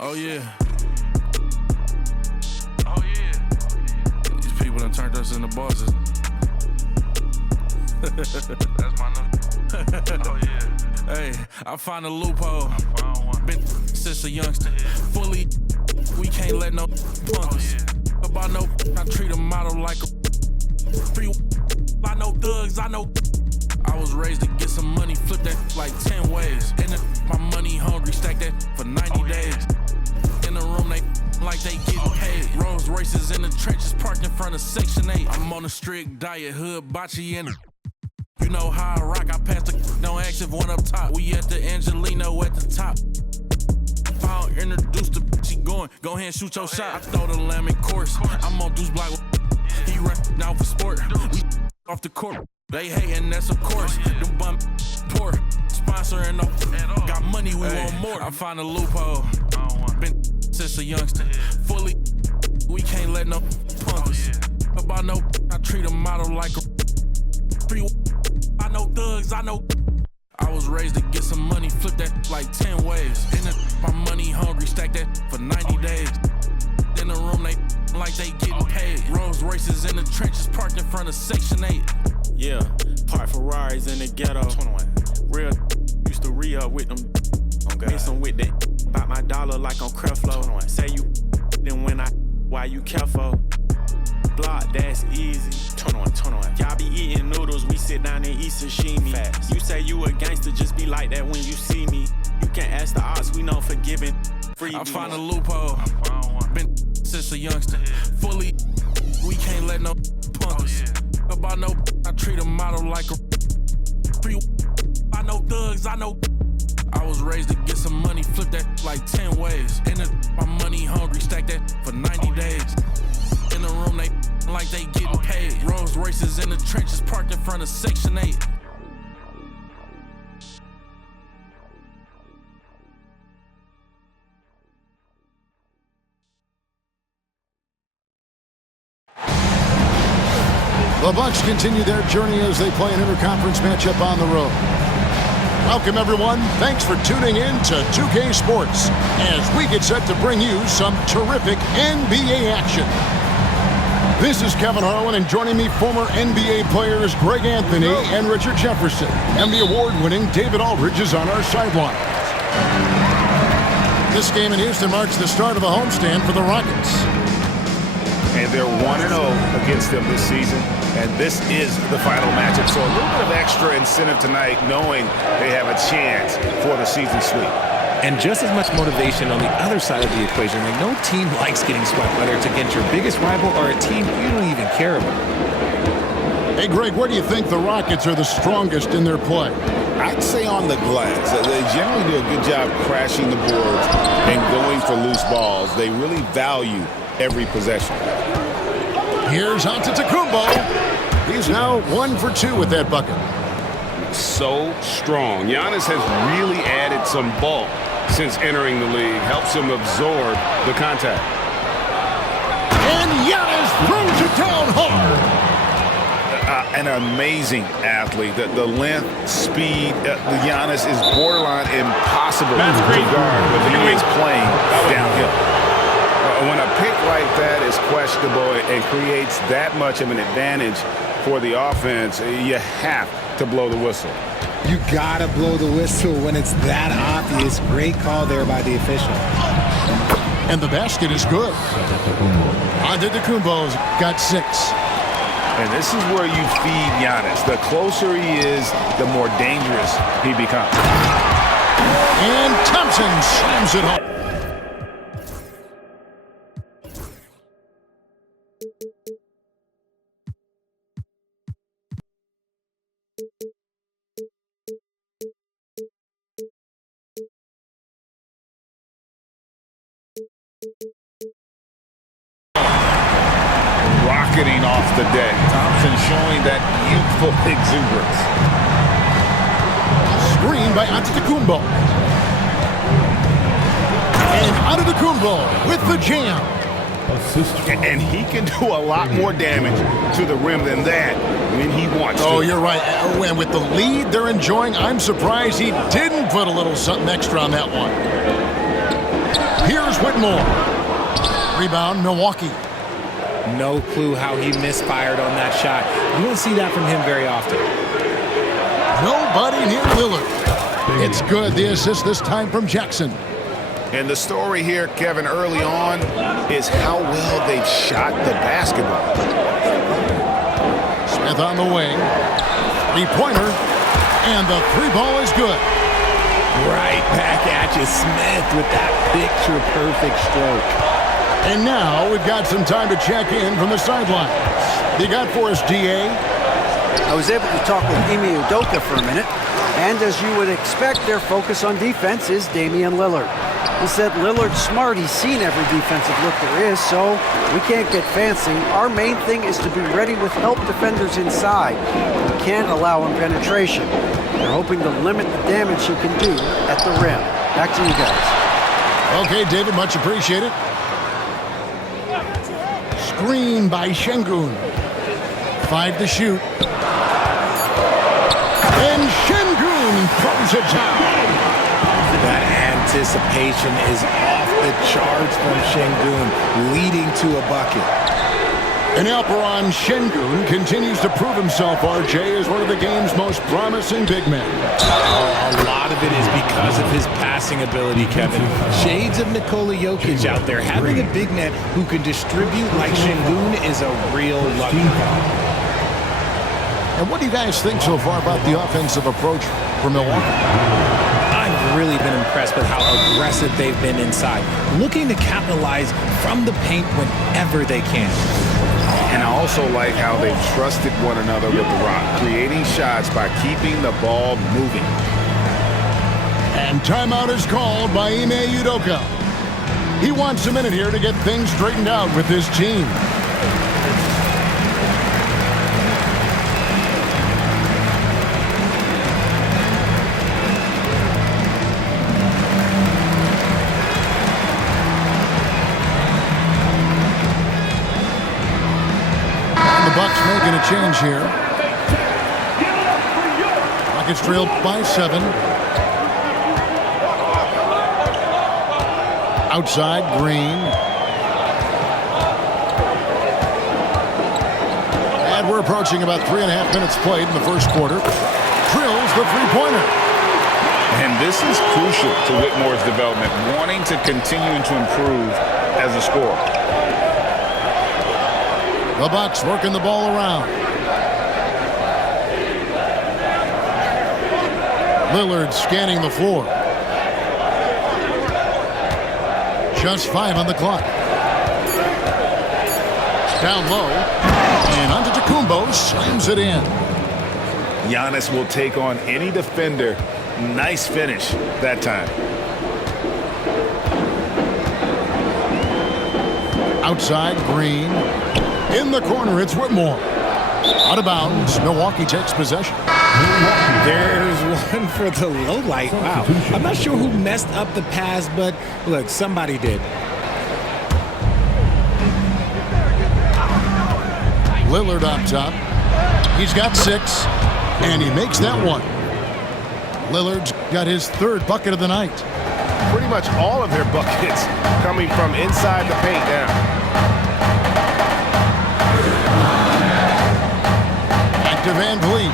Oh yeah. Oh yeah. These people done turned us into bosses. That's my new. Oh yeah. Hey, I find a loophole. Been since a youngster. Fully, we can't let no punk us. About no, I treat a model like a free. I know thugs, I know. I was raised to get some money, flip that like 10 ways. And my money hungry, stack that for 90 days. In the room, they like they getting paid. Rolls Royces in the trenches, parked in front of Section 8. I'm on a strict diet, hood, bocce, and you know how I rock. I pass the don't ask if one up top. We at the Angelino at the top. If I don't introduce the she going, go ahead and shoot your shot. I throw the lemon course. I'm on Deuce Block. He run now for sport. We off the court. They hating, that's of course. Them bum poor. Sponsoring no. Got money, we want more. I find a loophole. Been since a youngster. Fully, we can't let no punk us. About no, I treat a model like a free. I know thugs, I know. I was raised to get some money, flip that like 10 ways. In my money hungry, stack that for 90 days. In the room, they like they getting paid. Rolls Royces in the trenches, parked in front of Section 8. Yeah, park Ferraris in the ghetto. 21. Real used to re-up with them. Miss them with that. Bought my dollar like on Creflo. 21. Say you then when why you careful? Block, that's easy. 21. Y'all be eating noodles, we sit down and eat sashimi. Fast. You say you a gangster, just be like that when you see me. You can't ask the odds, we know forgiving. I find a loophole. Been since a youngster. Fully, we can't let no punk us. About no, I treat a model like a free. I know thugs, I know. I was raised to get some money, flip that like 10 ways. In my money hungry, stack that for 90 days. In the room, they like they getting paid. Rolls Royces in the trenches, parked in front of Section 8. The Bucks continue their journey as they play an interconference matchup on the road. Welcome, everyone. Thanks for tuning in to 2K Sports as we get set to bring you some terrific NBA action. This is Kevin Harlan, and joining me, former NBA players Greg Anthony and Richard Jefferson. And the award-winning David Aldridge is on our sideline. This game in Houston marks the start of the homestand for the Rockets. And they're 1-0 against them this season. And this is the final matchup. So a little bit of extra incentive tonight, knowing they have a chance for the season sweep. And just as much motivation on the other side of the equation. Like, no team likes getting swept, whether it's against your biggest rival or a team you don't even care about. Hey, Greg, where do you think the Rockets are the strongest in their play? I'd say on the glass. They generally do a good job crashing the boards and going for loose balls. They really value every possession. Here's Antetokounmpo. He's now 1 for 2 with that bucket. So strong. Giannis has really added some bulk since entering the league. Helps him absorb the contact. And Giannis throws it down hard. An amazing athlete. The length, speed, Giannis is borderline impossible to guard when he is playing downhill. When a pick like that is questionable and creates that much of an advantage for the offense, you have to blow the whistle. You gotta blow the whistle when it's that obvious. Great call there by the official. And the basket is good. Antetokounmpo's got 6. And this is where you feed Giannis. The closer he is, the more dangerous he becomes. And Thompson slams it home. Rocketing off the deck. Thompson showing that youthful exuberance. Screen by Antetokounmpo. And Antetokounmpo with the jam. And he can do a lot more damage to the rim than that when he wants to. Oh, you're right. And with the lead they're enjoying, I'm surprised he didn't put a little something extra on that one. Whitmore. Rebound, Milwaukee. No clue how he misfired on that shot. You don't see that from him very often. Nobody near Lillard. It's good. The assist this time from Jackson. And the story here, Kevin, early on is how well they've shot the basketball. Smith on the wing. Three-pointer. And the three ball is good. Right back at you, Smith, with that picture-perfect stroke. And now we've got some time to check in from the sidelines. You got for us, D.A.? I was able to talk with Ime Udoka for a minute, and as you would expect, their focus on defense is Damian Lillard. He said Lillard's smart. He's seen every defensive look there is, so we can't get fancy. Our main thing is to be ready with help defenders inside. We can't allow him penetration. They're hoping to limit the damage he can do at the rim. Back to you guys. Okay, David, much appreciated. Screen by Şengün. 5 to shoot. And Şengün throws it down. That anticipation is off the charts from Şengün, leading to a bucket. And Alperen Şengün continues to prove himself, RJ, as one of the game's most promising big men. A lot of it is because of his passing ability, Kevin. Shades of Nikola Jokic out there. Having a big man who can distribute like Şengün is a real luxury. And what do you guys think so far about the offensive approach for Milwaukee? I've really been impressed with how aggressive they've been inside, looking to capitalize from the paint whenever they can. And I also like how they've trusted one another with the rock, creating shots by keeping the ball moving. And timeout is called by Ime Udoka. He wants a minute here to get things straightened out with his team. Bucks making a change here. Rockets trailed by 7. Outside, Green. And we're approaching about 3.5 minutes played in the first quarter. Drills the three-pointer. And this is crucial to Whitmore's development, wanting to continue to improve as a scorer. The Bucks working the ball around. Lillard scanning the floor. Just 5 on the clock. Down low. And Antetokounmpo slams it in. Giannis will take on any defender. Nice finish that time. Outside, Green. In the corner, it's Whitmore. Out of bounds, Milwaukee takes possession. There's one for the low light. Wow. I'm not sure who messed up the pass, but look, somebody did. Lillard on top. He's got 6, and he makes that one. Lillard's got his 3rd bucket of the night. Pretty much all of their buckets coming from inside the paint now. To Van Vliet.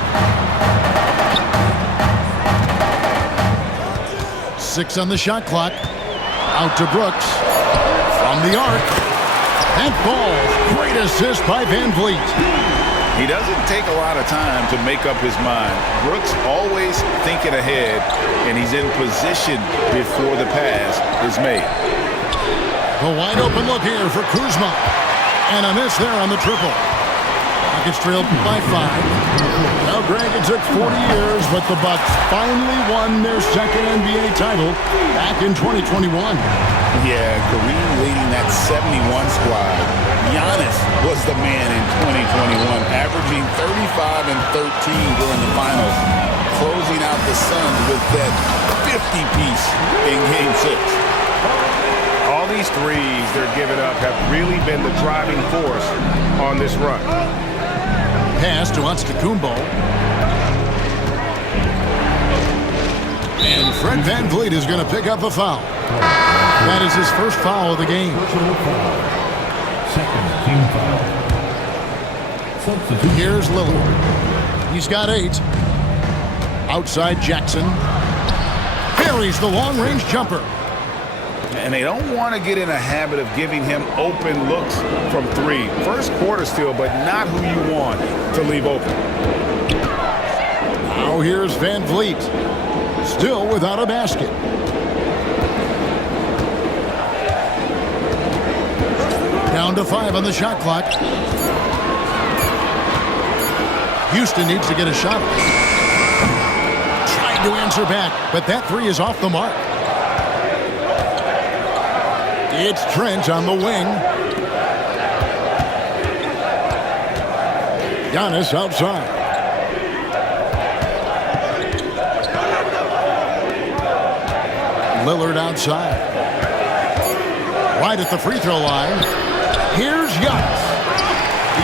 6 on the shot clock. Out to Brooks. From the arc. That ball. Great assist by Van Vliet. He doesn't take a lot of time to make up his mind. Brooks always thinking ahead, and he's in position before the pass is made. The wide open look here for Kuzma. And a miss there on the triple. Rockets trailed by 5. Now, Greg, it took 40 years, but the Bucks finally won their second NBA title back in 2021. Yeah, Kareem leading that 71 squad. Giannis was the man in 2021, averaging 35 and 13 during the finals, closing out the Suns with that 50-piece in Game 6. All these threes they're giving up have really been the driving force on this run. Pass to Antetokounmpo. And Fred VanVleet is going to pick up a foul. That is his first foul of the game. Second team foul. Substitute. Here's Lillard. He's got 8. Outside Jackson. Buries the long-range jumper. And they don't want to get in a habit of giving him open looks from 3. First quarter still, but not who you want to leave open. Now here's VanVleet. Still without a basket. Down to 5 on the shot clock. Houston needs to get a shot. Trying to answer back, but that 3 is off the mark. It's Trent on the wing. Giannis outside. Lillard outside. Right at the free throw line. Here's Giannis.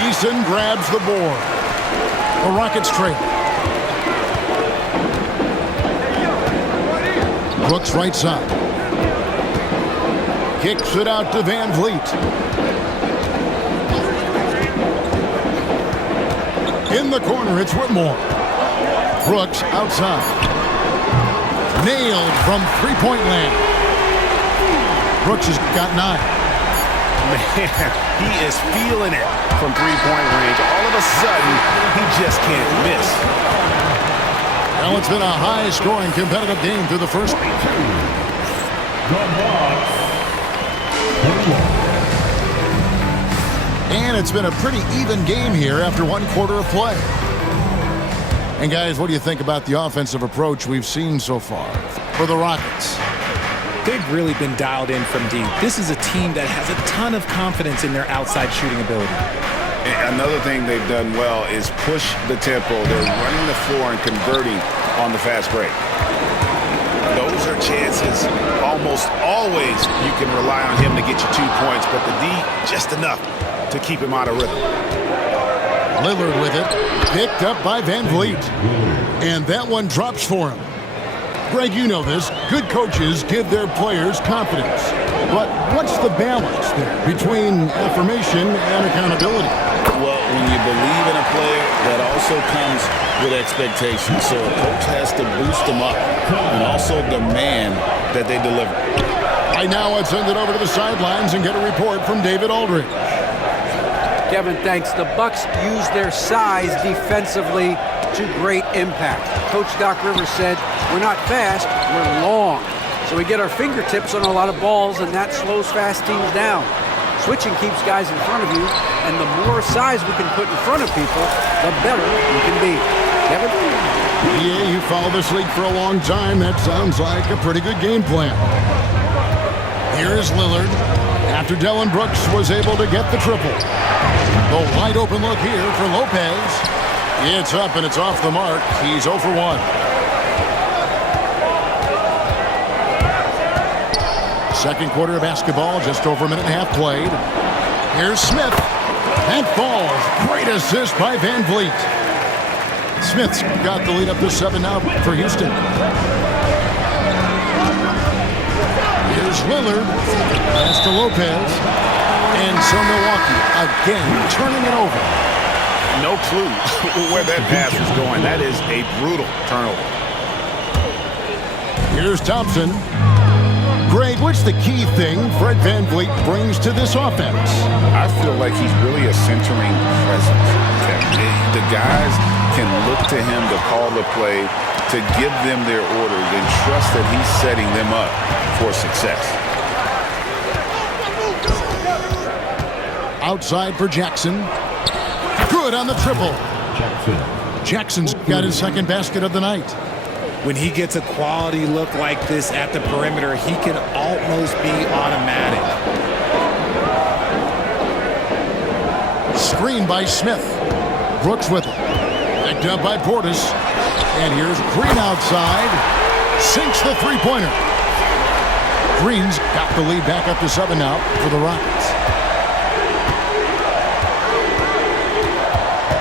Eason grabs the board. The Rockets trail. Brooks right side. Kicks it out to VanVleet. In the corner, it's Whitmore. Brooks outside. Nailed from three-point land. Brooks has got 9. Man, he is feeling it from three-point range. All of a sudden, he just can't miss. Well, it's been a high-scoring competitive game through the first. And it's been a pretty even game here after 1 quarter of play. And guys, what do you think about the offensive approach we've seen so far for the Rockets? They've really been dialed in from deep. This is a team that has a ton of confidence in their outside shooting ability. And another thing they've done well is push the tempo. They're running the floor and converting on the fast break. Those are chances almost always you can rely on him to get you 2 points, but the D just enough to keep him out of rhythm. Lillard with it, picked up by VanVleet. And that one drops for him. Greg, you know this. Good coaches give their players confidence. But what's the balance there between affirmation and accountability? Well, when you believe in a player, that also comes with expectations. So a coach has to boost them up and also demand that they deliver. Right now, let's send it over to the sidelines and get a report from David Aldridge. Kevin, thanks. The Bucks use their size defensively to great impact. Coach Doc Rivers said, we're not fast, we're long. So we get our fingertips on a lot of balls, and that slows fast teams down. Switching keeps guys in front of you, and the more size we can put in front of people, the better we can be. Kevin? Yeah, you follow this league for a long time. That sounds like a pretty good game plan. Here's Lillard. After Dylan Brooks was able to get the triple. The wide open look here for Lopez. It's up and it's off the mark. He's 0 for 1. Second quarter of basketball, just over a minute and a half played. Here's Smith. That falls. Great assist by VanVleet. Smith's got the lead up to 7 now for Houston. Here's Lillard. Pass to Lopez. And so Milwaukee again turning it over. No clue where that pass was going. That is a brutal turnover. Here's Thompson. Greg, what's the key thing Fred VanVleet brings to this offense? I feel like he's really a centering presence. The guys can look to him to call the play, to give them their orders, and trust that he's setting them up for success. Outside for Jackson. Good on the triple. Jackson's got his second basket of the night. When he gets a quality look like this at the perimeter, he can almost be automatic. Screen by Smith. Brooks with it. Picked up by Portis. And here's Green outside. Sinks the three-pointer. Green's got the lead back up to 7 now for the Rockets.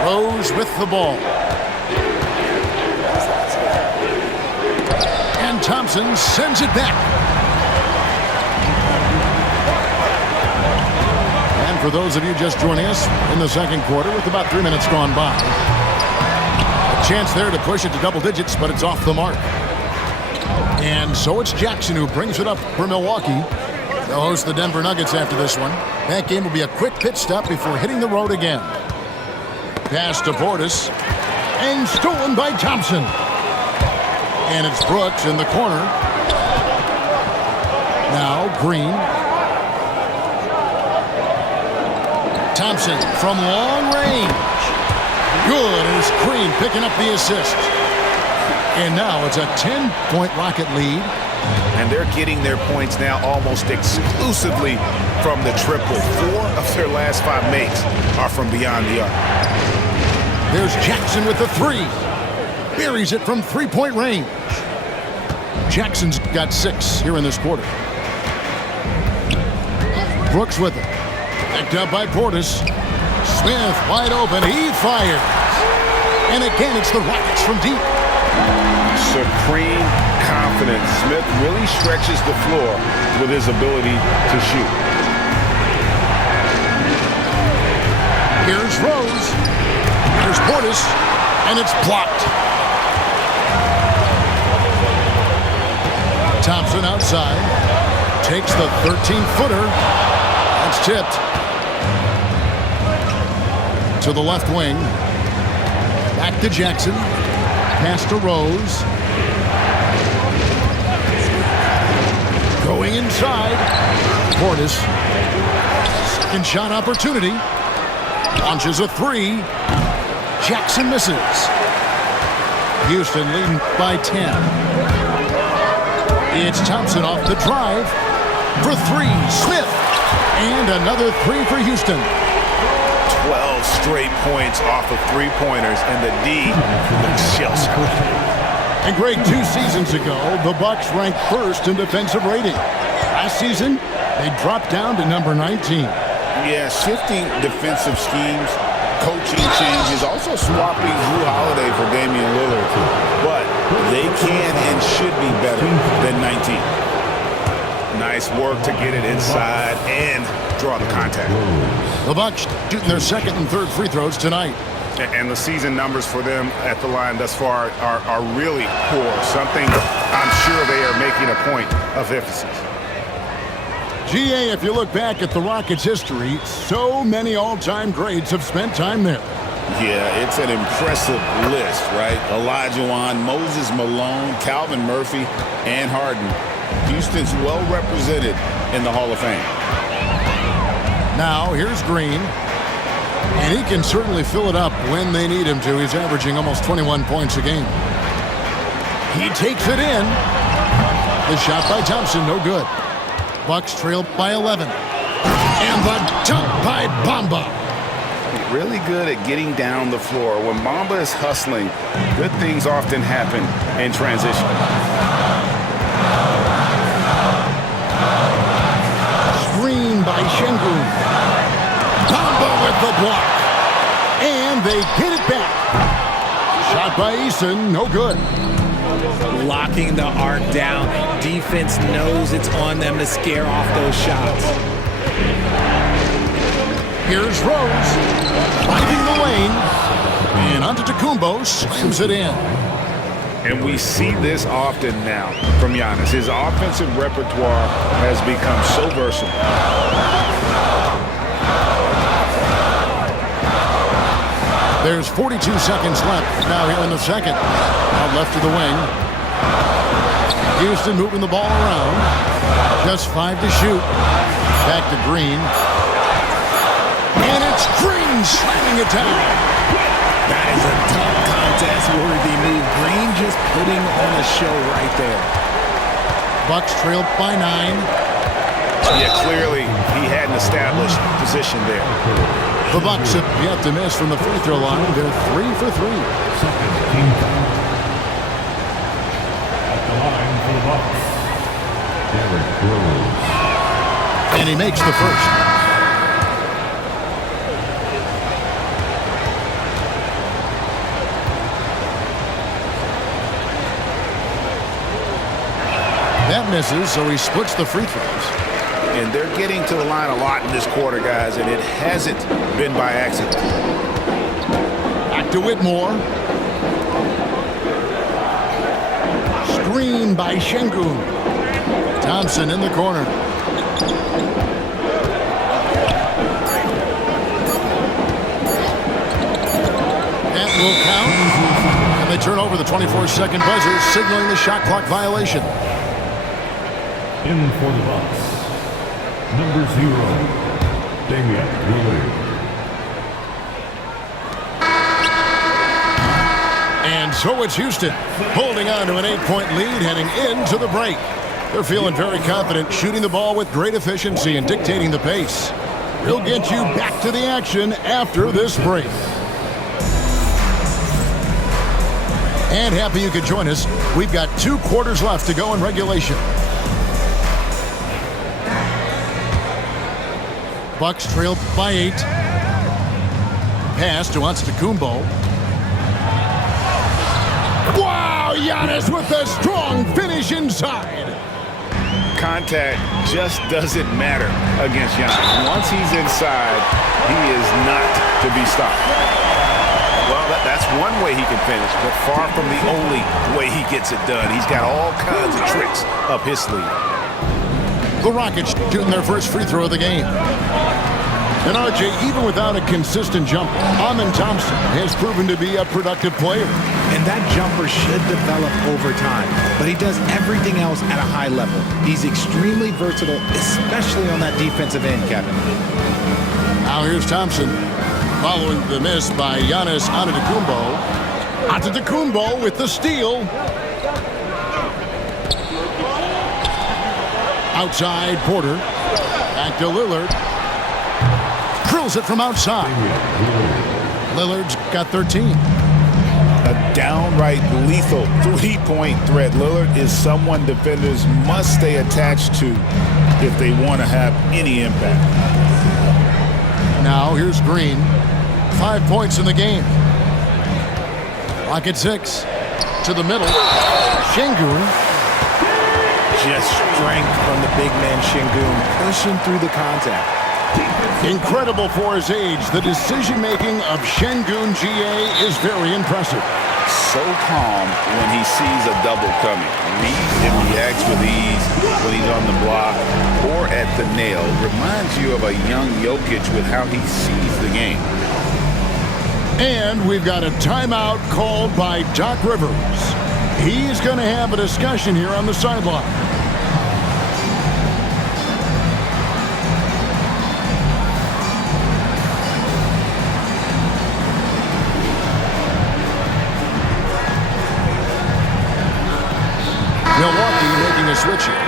Rose with the ball. And and Thompson sends it back. And for those of you just joining us in the second quarter with about 3 minutes gone by, a chance there to push it to double digits, but it's off the mark. And so it's Jackson who brings it up for Milwaukee. They'll host the Denver Nuggets after this one. That game will be a quick pit stop before hitting the road again. Pass to Portis. And stolen by Thompson. And it's Brooks in the corner. Now Green. Thompson from long range. Good, and it's Green picking up the assist. And now it's a 10-point Rocket lead. And they're getting their points now almost exclusively from the triple. 4 of their last 5 makes are from beyond the arc. There's Jackson with the 3. Buries it from 3-point range. Jackson's got 6 here in this quarter. Brooks with it. Picked up by Portis. Smith wide open. He fires. And again, it's the Rockets from deep. Supreme confidence. Smith really stretches the floor with his ability to shoot. Here's Rose. Here's Portis. And it's blocked. Thompson outside. Takes the 13-footer. That's tipped. To the left wing. Back to Jackson. Pass to Rose. Going inside. Portis. Second shot opportunity. Launches a 3. Jackson misses. Houston leading by 10. It's Thompson off the drive. For 3. Smith. And another 3 for Houston. 12 straight points off of 3-pointers, and the D looks shell-shocked. And Greg, 2 seasons ago, the Bucks ranked first in defensive rating. Last season, they dropped down to number 19. Yeah, shifting defensive schemes, coaching changes, also swapping Drew Holiday for Damian Lillard. But they can and should be better than 19. Nice work to get it inside and draw the contact. The Bucks shooting their second and third free throws tonight. And the season numbers for them at the line thus far are really poor. Something I'm sure they are making a point of emphasis. GA, if you look back at the Rockets' history, so many all-time greats have spent time there. Yeah, it's an impressive list, right? Olajuwon, Moses Malone, Calvin Murphy, and Harden. Houston's well represented in the Hall of Fame. Now, here's Green. And he can certainly fill it up when they need him to. He's averaging almost 21 points a game. He takes it in. The shot by Thompson, no good. Bucks trail by 11. And the dunk by Bamba. Really good at getting down the floor. When Bamba is hustling, good things often happen in transition. Screen by Şengün. Bamba with the block. And they get it back. Shot by Eason, no good. Locking the arc down. Defense knows it's on them to scare off those shots. Here's Rose. Finding the lane. And Antetokounmpo slams it in. And we see this often now from Giannis. His offensive repertoire has become so versatile. There's 42 seconds left now here in the second. Out left to the wing. Houston moving the ball around. Just 5 to shoot. Back to Green. And it's Green slamming it down. That is a tough contest-worthy move. Green just putting on a show right there. Bucks trail by 9. Yeah, clearly he had an established position there. The Bucks have yet to miss from the free throw line. They're 3 for 3. At the line for the Bucks, Derrick Rose. And he makes the first. That misses, so he splits the free throws. And they're getting to the line a lot in this quarter, guys, and it hasn't been by accident. Back to Whitmore. Screen by Şengün. Thompson in the corner. That will count. And they turn over the 24-second buzzer, signaling the shot clock violation. In for the Bucks, number 0, Damian Lillard. And so it's Houston holding on to an 8-point lead heading into the break. They're feeling very confident, shooting the ball with great efficiency and dictating the pace. We'll get you back to the action after this break. And happy you could join us. We've got 2 quarters left to go in regulation. Bucks trail by 8. Pass to Antetokounmpo. Wow, Giannis with a strong finish inside. Contact just doesn't matter against Giannis. Once he's inside, he is not to be stopped. Well, that's one way he can finish, but far from the only way he gets it done. He's got all kinds of tricks up his sleeve. The Rockets shooting their first free throw of the game. And RJ, even without a consistent jumper, Amen Thompson has proven to be a productive player. And that jumper should develop over time, but he does everything else at a high level. He's extremely versatile, especially on that defensive end, Kevin. Now here's Thompson, following the miss by Giannis Antetokounmpo. Antetokounmpo with the steal. Outside, Porter. Back to Lillard. Drills it from outside. Lillard's got 13. A downright lethal three-point threat. Lillard is someone defenders must stay attached to if they want to have any impact. Now here's Green. 5 points in the game. Rocket 6. To the middle. Şengün. Just strength from the big man Şengün, pushing through the contact. Incredible for his age. The decision-making of Şengün GA is very impressive. So calm when he sees a double coming. Reads and reacts with ease when he's on the block or at the nail. Reminds you of a young Jokic with how he sees the game. And we've got a timeout called by Doc Rivers. He's going to have a discussion here on the sideline. Milwaukee making a switch here.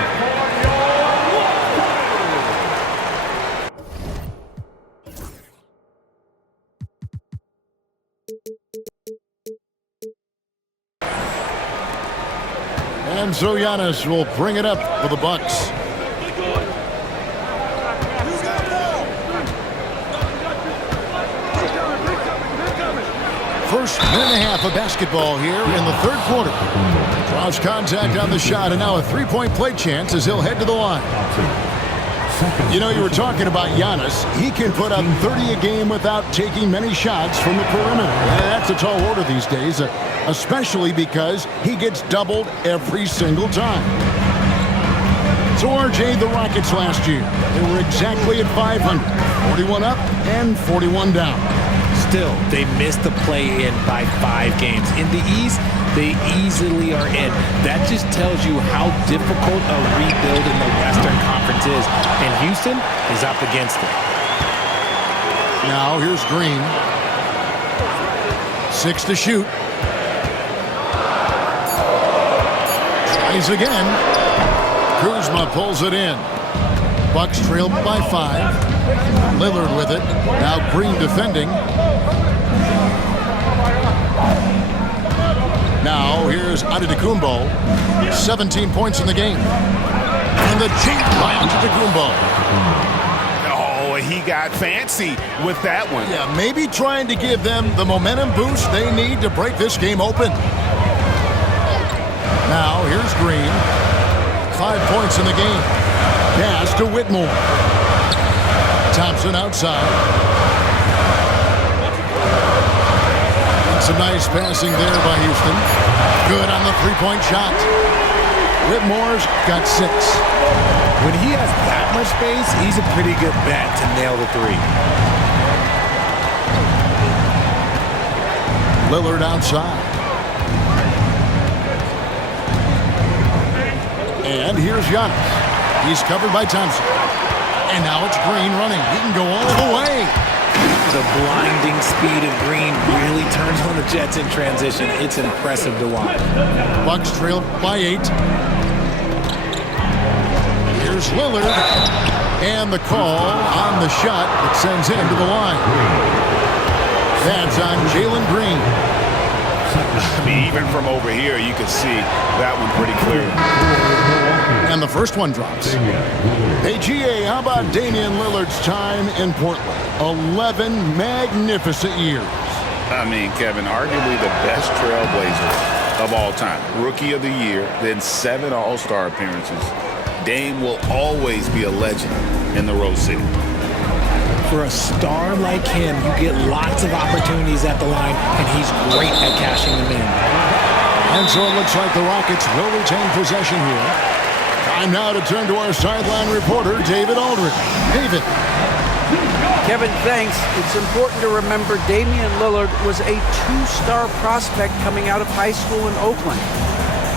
And so Giannis will bring it up for the Bucks. First minute and a half of basketball here in the third quarter. Draws contact on the shot, and now a three-point play chance as he'll head to the line. You know, you were talking about Giannis. He can put up 30 a game without taking many shots from the perimeter. And that's a tall order these days, especially because he gets doubled every single time. So RJ, the Rockets last year, they were exactly at 500. 41 up and 41 down. Still, they missed the play-in by 5 games. In the East, they easily are in. That just tells you how difficult a rebuild in the Western Conference is. And Houston is up against it. Now here's Green. 6 to shoot. Tries again. Kuzma pulls it in. Bucks trail by 5. Lillard with it. Now Green defending. Now here's Antetokounmpo. 17 points in the game. And the cheat by Antetokounmpo. Oh, he got fancy with that one. Yeah, maybe trying to give them the momentum boost they need to break this game open. Now here's Green. 5 points in the game. Pass to Whitmore. Thompson outside. And some nice passing there by Houston. Good on the three-point shot. Whitmore's got 6. When he has that much space, he's a pretty good bet to nail the three. Lillard outside. And here's Giannis. He's covered by Thompson. And now it's Green running. He can go all the way. The blinding speed of Green really turns on the Jets in transition. It's impressive to watch. Bucks trail by 8. Here's Lillard. And the call on the shot that sends him to the line. That's on Jalen Green. I mean, even from over here, you can see that one pretty clear. And the first one drops. Hey, GA, how about Damian Lillard's time in Portland? 11 magnificent years. I mean, Kevin, arguably the best trailblazer of all time. Rookie of the year, then 7 All-Star appearances. Dame will always be a legend in the Rose City. For a star like him, you get lots of opportunities at the line, and he's great at cashing them in. And so it looks like the Rockets will retain possession here. Time now to turn to our sideline reporter, David Aldridge. David. Kevin, thanks. It's important to remember Damian Lillard was a 2-star prospect coming out of high school in Oakland.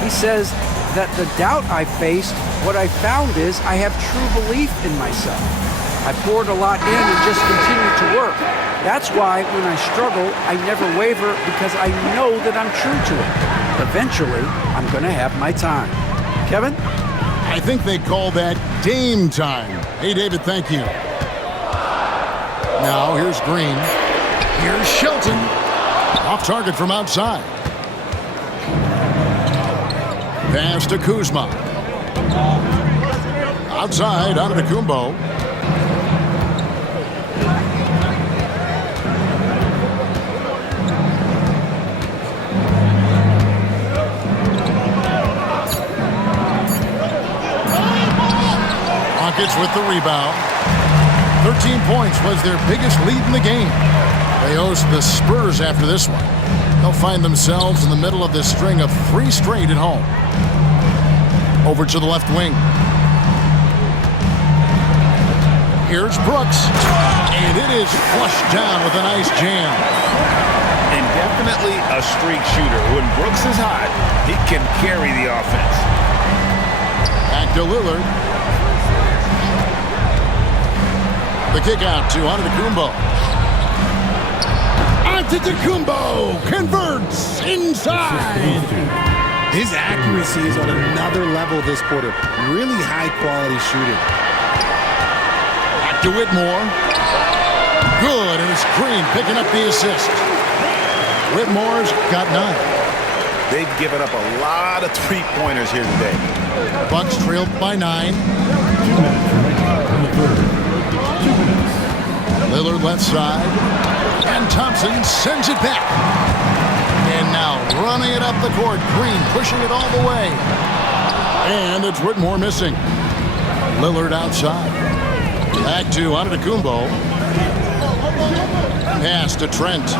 He says that the doubt I faced, what I found is I have true belief in myself. I poured a lot in and just continued to work. That's why when I struggle, I never waver because I know that I'm true to it. Eventually, I'm going to have my time. Kevin? I think they call that Dame time. Hey, David, thank you. Now, here's Green. Here's Shelton. Off target from outside. Pass to Kuzma. Outside, out of the Kumbo. Rockets with the rebound. 13 points was their biggest lead in the game. They host the Spurs after this one. They'll find themselves in the middle of this string of 3 straight at home. Over to the left wing. Here's Brooks. And it is flushed down with a nice jam. And definitely a streak shooter. When Brooks is hot, he can carry the offense. Back to Lillard. The kick out to Antetokounmpo. Antetokounmpo converts inside. His accuracy is on another level this quarter. Really high-quality shooting. Back to Whitmore. Good, and it's Green picking up the assist. Whitmore's got 9. They've given up a lot of three-pointers here today. Bucks trailed by 9. Lillard left side. And Thompson sends it back. And now running it up the court. Green pushing it all the way. And it's Whitmore missing. Lillard outside. Back to Antetokounmpo. Pass to Trent.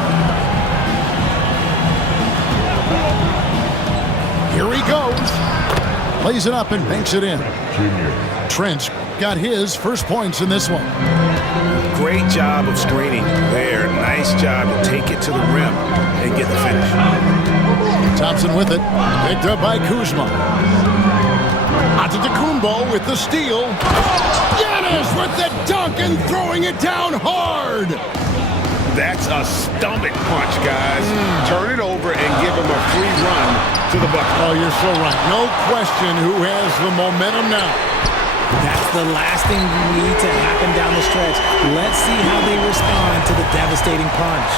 Here he goes. Plays it up and banks it in. Trent's got his first points in this one. Great job of screening there. Nice job to take it to the rim and get the finish. Thompson with it. Picked up by Kuzma. Antetokounmpo with the steal. Giannis with the dunk and throwing it down hard. That's a stomach punch, guys. Turn it over and give him a free run to the bucket. Oh, you're so right. No question who has the momentum now. That's the last thing you need to happen down the stretch. Let's see how they respond to the devastating punch.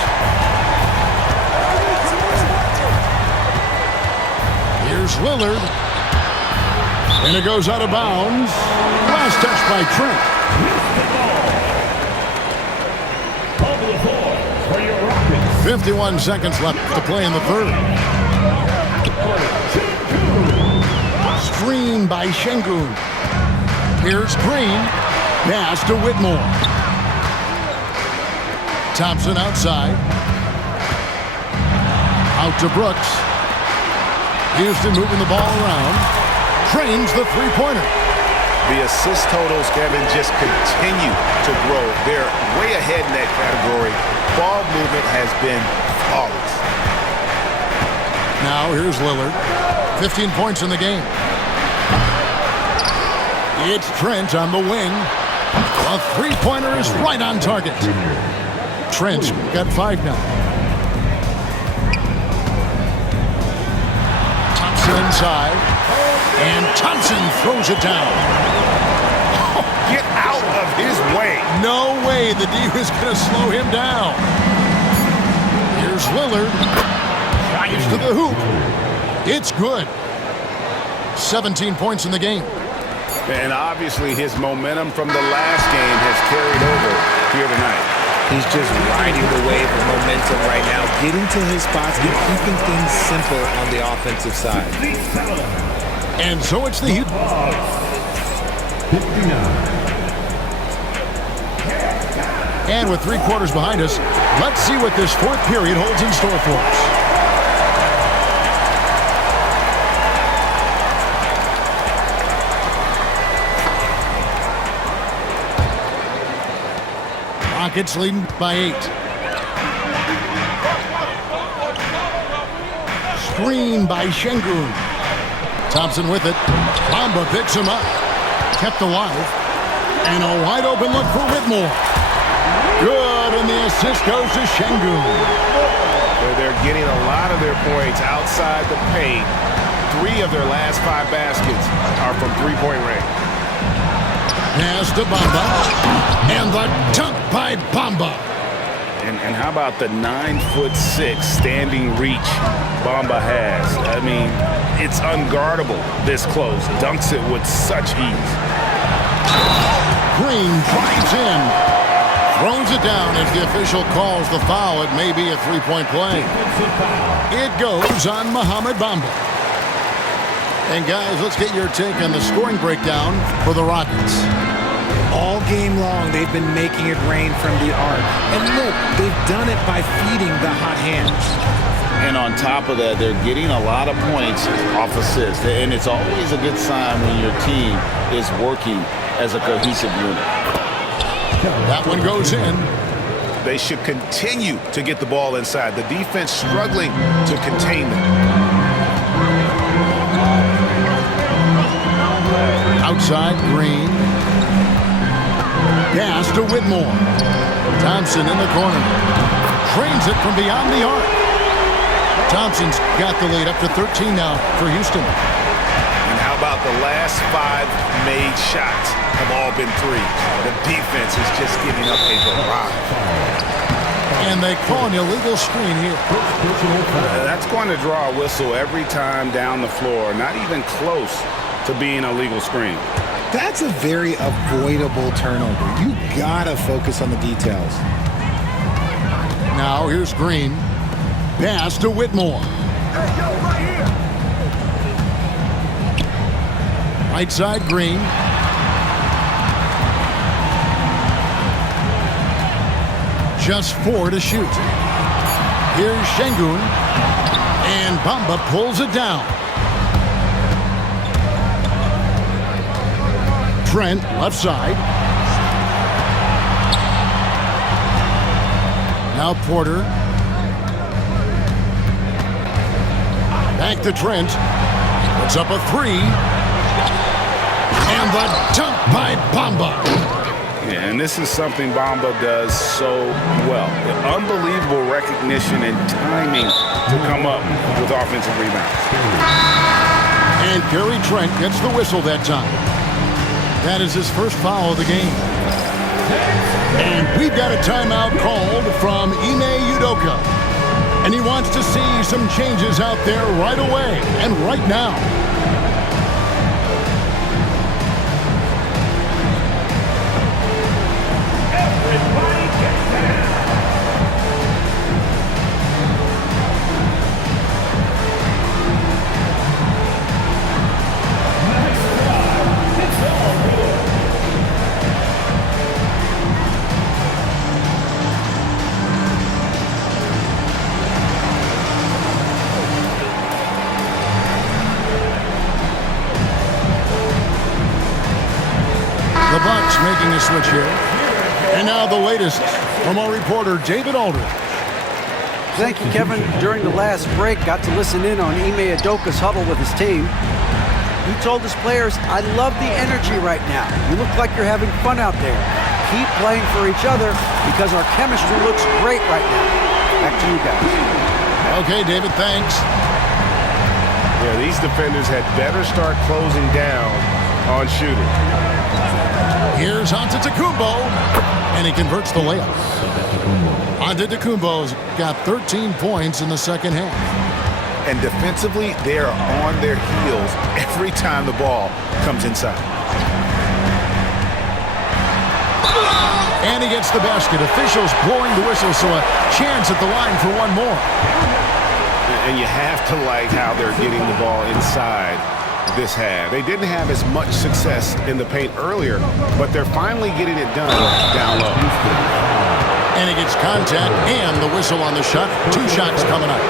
Here's Lillard. And it goes out of bounds. Last touch by Trent. 51 seconds left to play in the third. Screen by Şengün. Here's Green. Pass to Whitmore. Thompson outside. Out to Brooks. Houston moving the ball around. Trains the three-pointer. The assist totals, Kevin, just continue to grow. They're way ahead in that category. Ball movement has been flawless. Now here's Lillard. 15 points in the game. It's Trent on the wing. A three-pointer is right on target. Trent's got 5 now. Thompson inside. And Thompson throws it down. Get out of his way. No way the D was going to slow him down. Here's Lillard. Drives to the hoop. It's good. 17 points in the game. And obviously his momentum from the last game has carried over here tonight. He's just riding the wave of momentum right now, getting to his spots and keeping things simple on the offensive side. And so it's the Heat. 59. And with 3 quarters behind us, let's see what this fourth period holds in store for us. Rockets leading by 8. Screen by Şengün. Thompson with it. Bamba picks him up. Kept alive. And a wide open look for Whitmore. Good, and the assist goes to Şengün. They're getting a lot of their points outside the paint. 3 of their last 5 baskets are from three-point range. Pass to Bamba. And the dunk by Bamba. And how about the 9'6" standing reach Bamba has? I mean, it's unguardable this close. Dunks it with such ease. Green drives in. Throws it down as the official calls the foul. It may be a three-point play. It goes on Mohamed Bamba. And guys, let's get your take on the scoring breakdown for the Rockets. All game long, they've been making it rain from the arc. And look, they've done it by feeding the hot hands. And on top of that, they're getting a lot of points off assists. And it's always a good sign when your team is working as a cohesive unit. That one goes in. They should continue to get the ball inside. The defense struggling to contain them. Outside, Green. Pass to Whitmore. Thompson in the corner. Trains it from beyond the arc. Thompson's got the lead up to 13 now for Houston. And how about the last 5 made shots have all been threes? The defense is just giving up a barrage. And they call an illegal screen here. That's going to draw a whistle every time down the floor. Not even close to being a legal screen. That's a very avoidable turnover. You gotta focus on the details. Now here's Green. Pass to Whitmore. Right side, Green. Just 4 to shoot. Here's Şengün. And Bamba pulls it down. Trent, left side. Now Porter. Back to Trent. Puts up a 3. And the dunk by Bamba. Yeah, and this is something Bamba does so well. Unbelievable recognition and timing to come up with offensive rebounds. And Gary Trent gets the whistle that time. That is his first foul of the game. And we've got a timeout called from Ime Udoka. And he wants to see some changes out there right away and right now. switch here. And now the latest from our reporter, David Aldridge. Thank you, Kevin. During the last break, got to listen in on Ime Udoka's huddle with his team. He told his players, "I love the energy right now. You look like you're having fun out there. Keep playing for each other because our chemistry looks great right now." Back to you guys. Okay, David, thanks. Yeah, these defenders had better start closing down on shooting. Here's Antetokounmpo, and he converts the layup. Antetokounmpo's got 13 points in the second half. And defensively, they are on their heels every time the ball comes inside. And he gets the basket. Officials blowing the whistle, so a chance at the line for one more. And you have to like how they're getting the ball inside this half. They didn't have as much success in the paint earlier, but they're finally getting it done down low. And he gets contact and the whistle on the shot. 2 shots coming up.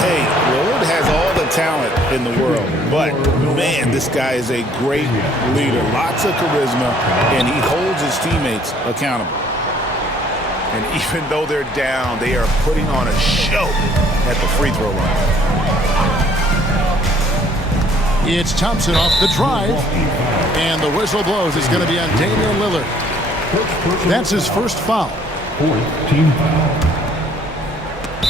Hey, Lillard has all the talent in the world, but man, this guy is a great leader. Lots of charisma, and he holds his teammates accountable. And even though they're down, they are putting on a show at the free throw line. It's Thompson off the drive, and the whistle blows. It's going to be on Damian Lillard. That's his first foul. Team foul.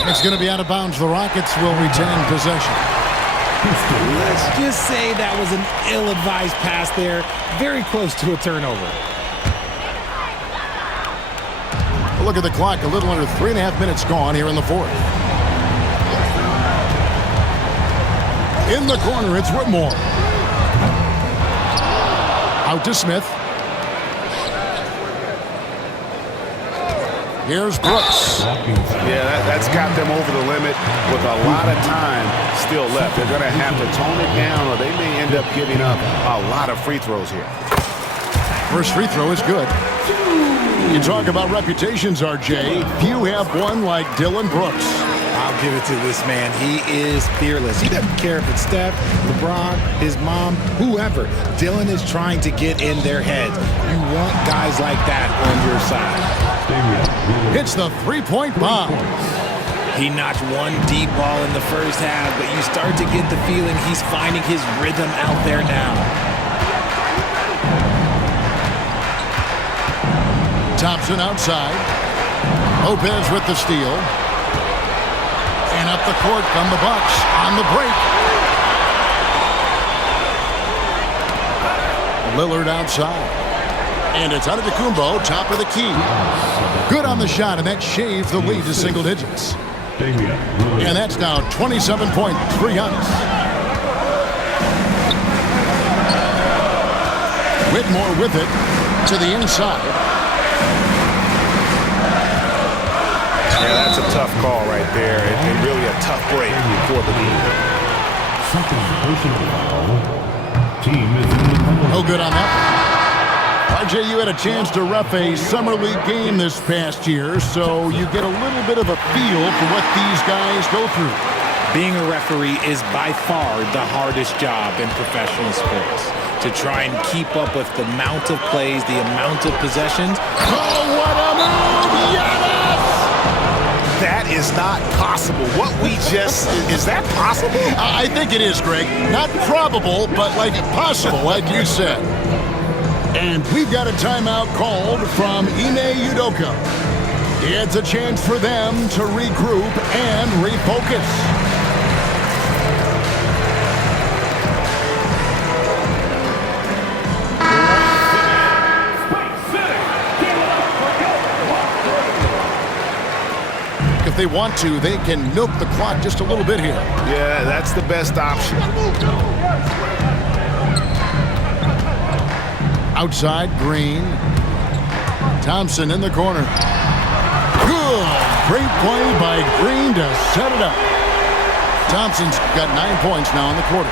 It's going to be out of bounds. The Rockets will retain possession. Let's just say that was an ill-advised pass there. Very close to a turnover. Look at the clock. A little under 3.5 minutes gone here in the fourth. In the corner, it's Whitmore. Out to Smith. Here's Brooks. Yeah, that's got them over the limit with a lot of time still left. They're going to have to tone it down, or they may end up giving up a lot of free throws here. First free throw is good. You talk about reputations, RJ. Few have one like Dylan Brooks. I'll give it to this man. He is fearless. He doesn't care if it's Steph, LeBron, his mom, whoever. Dylan is trying to get in their heads. You want guys like that on your side. Hits the three-point bomb. He notched one deep ball in the first half, but you start to get the feeling he's finding his rhythm out there now. Thompson outside. Lopez with the steal. And up the court from the Bucks on the break. Lillard outside. And it's Antetokounmpo, top of the key. Good on the shot, and that shaves the lead to single digits. And that's now 27 points for Giannis. Whitmore with it to the inside. Yeah, that's a tough call right there, and really a tough break for the lead. No good on that. RJ, you had a chance to ref a Summer League game this past year, so you get a little bit of a feel for what these guys go through. Being a referee is by far the hardest job in professional sports. To try and keep up with the amount of plays, the amount of possessions. Oh, what a move! Giannis! That is not possible. What we just... Is that possible? I think it is, Greg. Not probable, but like possible, like you said. And we've got a timeout called from Ime Udoka. It's a chance for them to regroup and refocus. If they want to, they can milk the clock just a little bit here. Yeah, that's the best option. Outside, Green. Thompson in the corner. Good. Great play by Green to set it up. Thompson's got 9 points now in the quarter.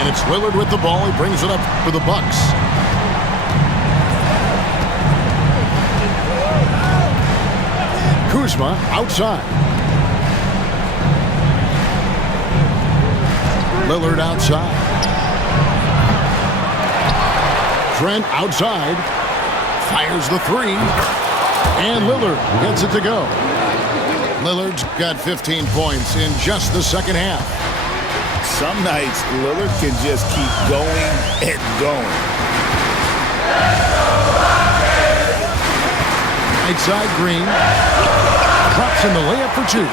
And it's Lillard with the ball. He brings it up for the Bucks. Kuzma outside. Lillard outside. Trent outside. Fires the three. And Lillard gets it to go. Lillard's got 15 points in just the second half. Some nights, Lillard can just keep going and going. Right side, Green. Drops in the layup for two.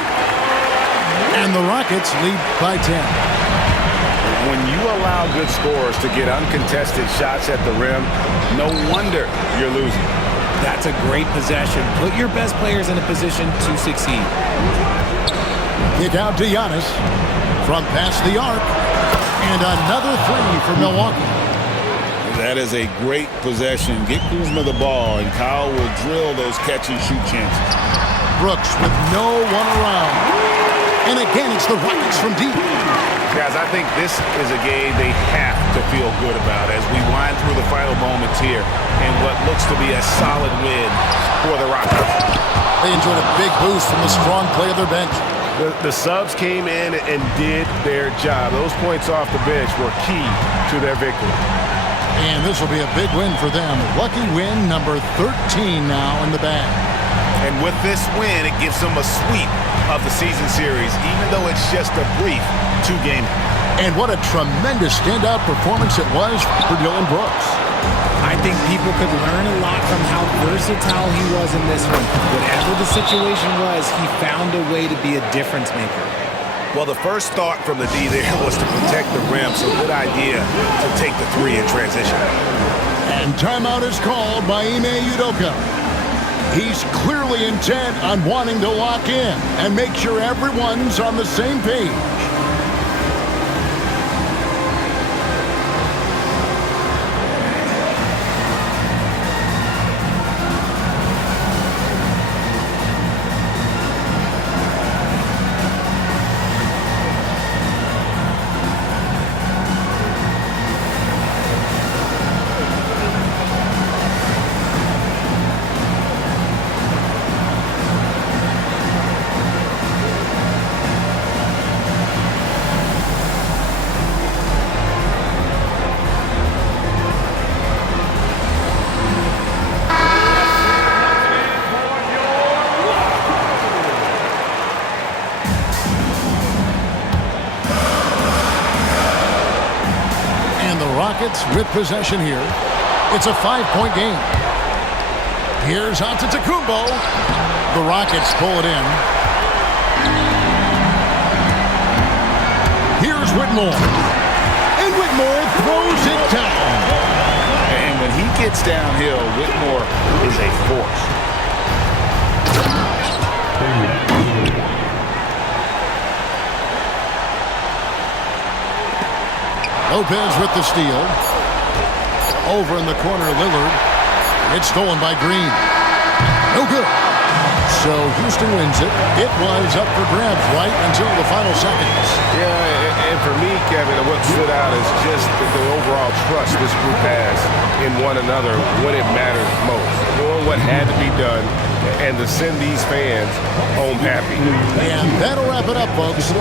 And the Rockets lead by 10. When you allow good scorers to get uncontested shots at the rim, no wonder you're losing. That's a great possession. Put your best players in a position to succeed. Kick out to Giannis from past the arc. And another three for Milwaukee. That is a great possession. Get Kuzma the ball, and Kyle will drill those catch-and-shoot chances. Brooks with no one around. And again, it's the Rockets from deep. Guys, I think this is a game they have to feel good about as we wind through the final moments here and what looks to be a solid win for the Rockets. They enjoyed a big boost from the strong play of their bench. The subs came in and did their job. Those points off the bench were key to their victory. And this will be a big win for them. Lucky win number 13 now in the bag. And with this win, it gives them a sweep of the season series, even though it's just a brief two-game. And what a tremendous standout performance it was for Dylan Brooks. I think people could learn a lot from how versatile he was in this one. Whatever the situation was, he found a way to be a difference maker. Well, the first thought from the D there was to protect the rim, so good idea to take the three in transition. And timeout is called by Ime Udoka. He's clearly intent on wanting to lock in and make sure everyone's on the same page. Rockets with possession here. It's a 5-point game. Here's Antetokounmpo. The Rockets pull it in. Here's Whitmore. And Whitmore throws it down. And when he gets downhill, Whitmore is a force. Lopez with the steal. Over in the corner, Lillard. It's stolen by Green. No good. So Houston wins it. It was up for grabs right until the final seconds. Yeah, and for me, Kevin, what stood out is just the overall trust this group has in one another when it matters most. Knowing what had to be done and to send these fans home happy. And that'll wrap it up, folks.